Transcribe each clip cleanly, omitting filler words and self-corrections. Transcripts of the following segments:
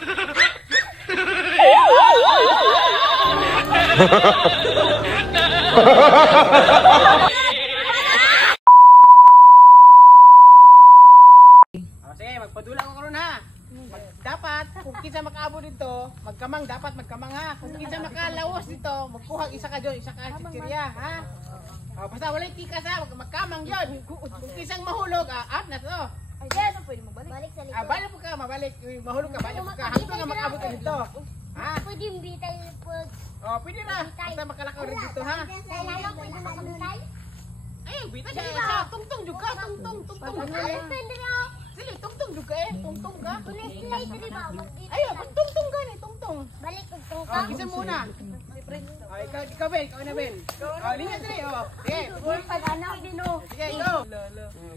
Sige, magpadula ko karon ha. Dapat kung kinsa makaabot dito, magkamang dapat magkamang ha. Kung kinsa makalawas dito, magkuha isa ka diyon, isa ka chichirya ha. Basta walay tikas ha, magkamang yon. Kung kinsang mahulog, out na to. Ay, yes, pwede mo balik. Balik sa likod. Balik po ka, mabalik. Mahulog ka, balik po ka. Hanggang nga makaabot ka dito. Ha? Pwede yung bitay po. Pwede na. Basta makalakaw rin dito ha. Lalo, pwede mo kabitay? Ay, bitay siya. Tungtong juga, tungtong. Pwede na. Sige, tungtong juga tungtong ka. Slide rin ba? Ay, tungtong ka ni, tungtong. Balik kung tungtong. Kisa muna. Ikaw Ben, ikaw na Ben. Linya dali, Sige. Pag-anak din o. Sige, go.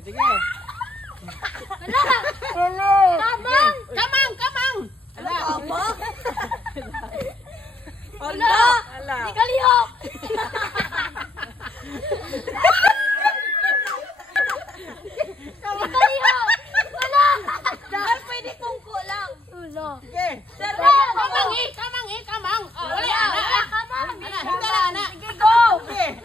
Sige. Hello! Kamang! Kamang! Ala! Kamang? Ala! Ala! Di kalihok! Di kalihok! Ala! Dahil pwede tungko lang. Ala! Sige. Kamang! Wala, ana. Kamang! Ana, hintala, ana. Sige, go! Sige.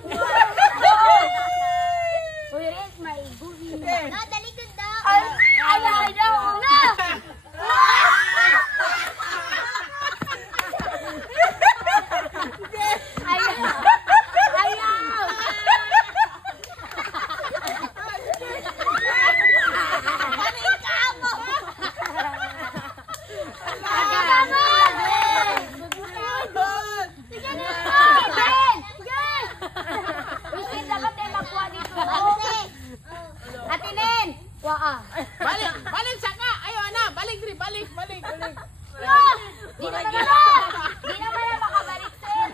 Uy, Riz, maiguhi. Sige. Na, dali ka daw. Ay, daw. Na! Balik saka. Ayo ana, balik. Di naman na makabalik, sir.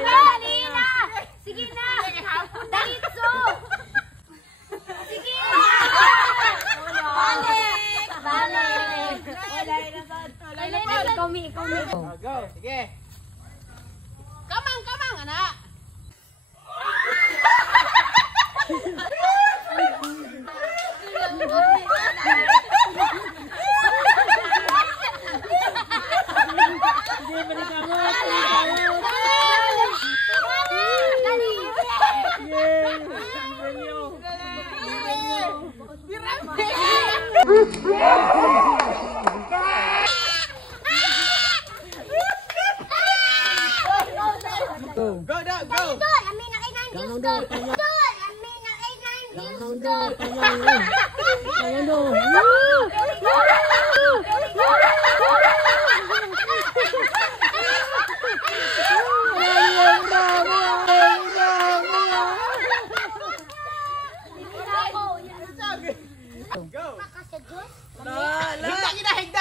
Dali na. Sige na. Dalitso. Sige. Balik. Ikaw mi. Go. Sige. Kamang, ana.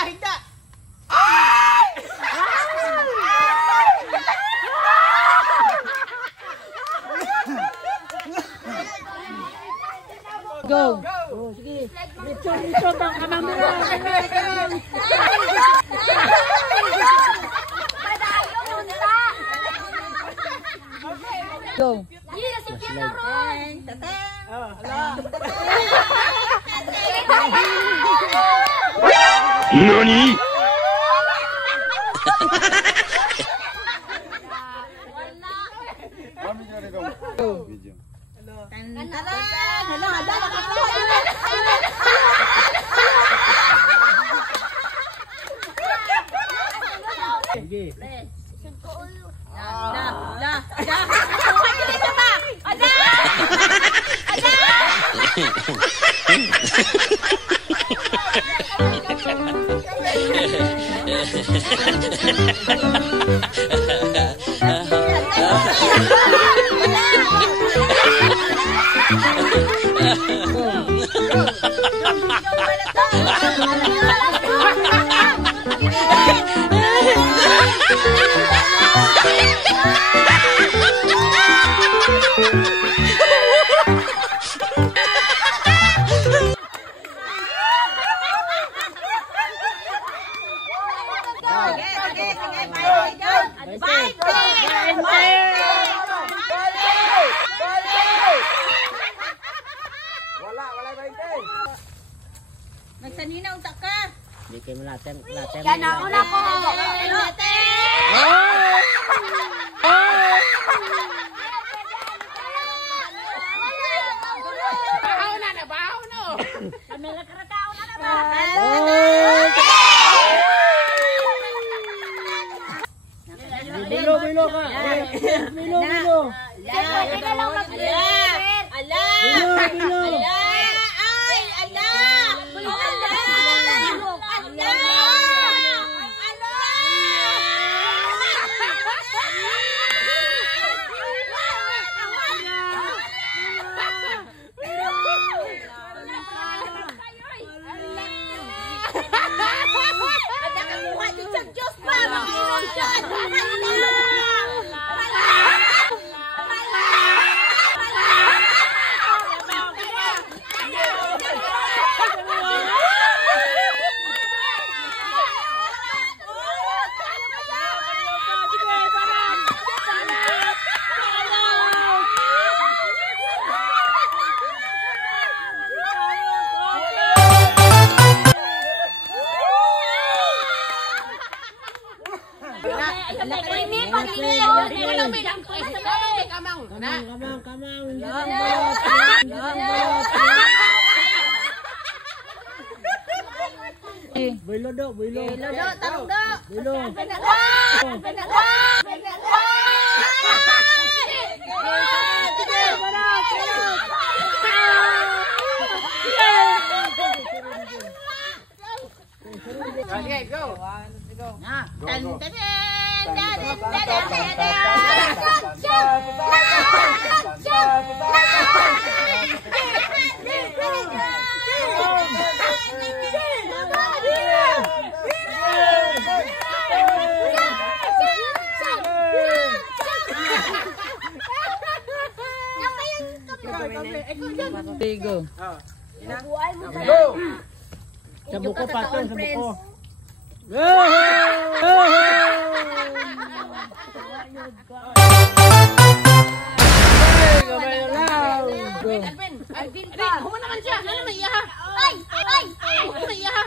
Higda. Go. Sige. Lechon bang kamang nila. Go. NANI?! Sige. Bikin mo latem. Yan ang una ko. Bahaw na na, bahaw na. Kamera karatao na naman. Bilo ka. Bilo. Pwede na lang mag-share. Bilo. Bilo do. Tarong do. Bilo. Okay, go. Tigo. Go. Sa buko pa to, sa buko. Humanaman siya. Ano may iya ha? Ay! May iya ha?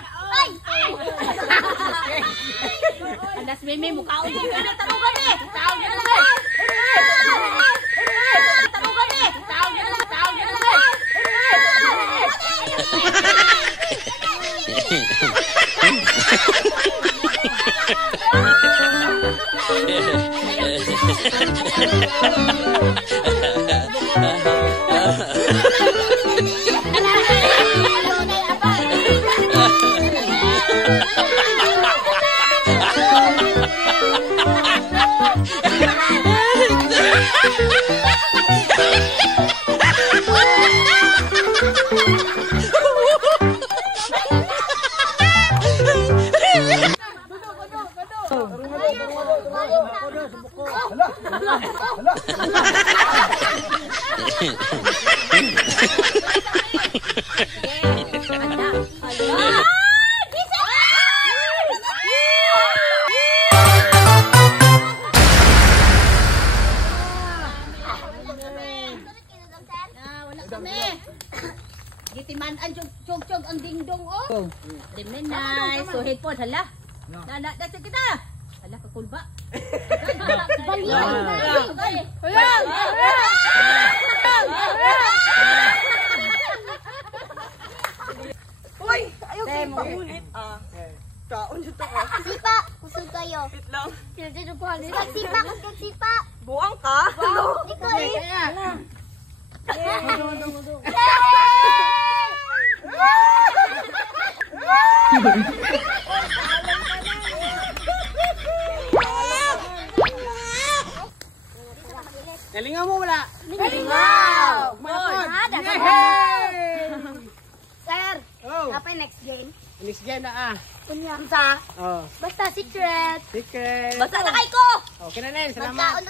Alas meme mukha ko din na tarugan eh. Tawag na lang. Tarugan eh. Tawag na lang. Gitiman ang chog ang dingdong oh. Dimen nice. So headphone hala. Nana dati kita. Hala ka kulba. Uy, ayaw kayo paulit. Kaon dito ko. Sipa, kusog kayo. Wait lang. Sipa, kusog sipa. Buang ka? Ikaw eh. Galingan mo wala. Wow! Yay! Sir, Oh, apa yung next game? next game na ah. Kunyang sa. Oh, Basta secret. secret. Basta na kay ko. Okay na, Nen. Salamat. Magkaon